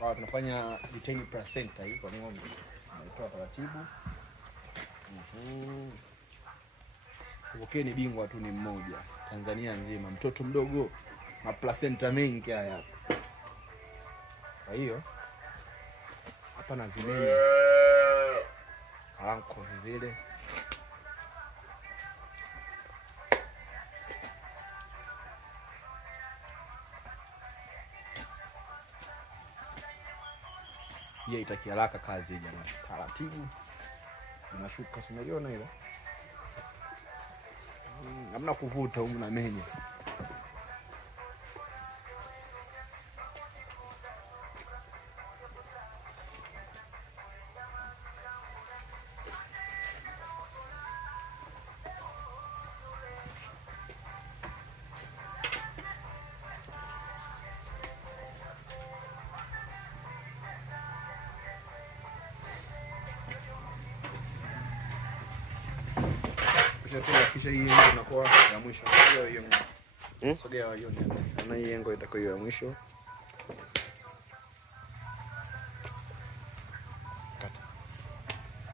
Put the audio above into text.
tunafanya retain placenta hii kwa ng'ombe. Tunaitoa taratibu. Ni bingwa tu ni mmoja Tanzania nzima, mtoto mdogo na placenta mengi haya. Kwa hiyo hapa na zimenya karanko zile. Hii itakia haraka kazi jamani. Taratibu. Unashuka, unaiona ile? Hamna kuvuta huko na menya. Kisha hii inakuwa ya mwisho. Hiyo. Sogea hiyo. Na hii yengo itakuwa ya mwisho.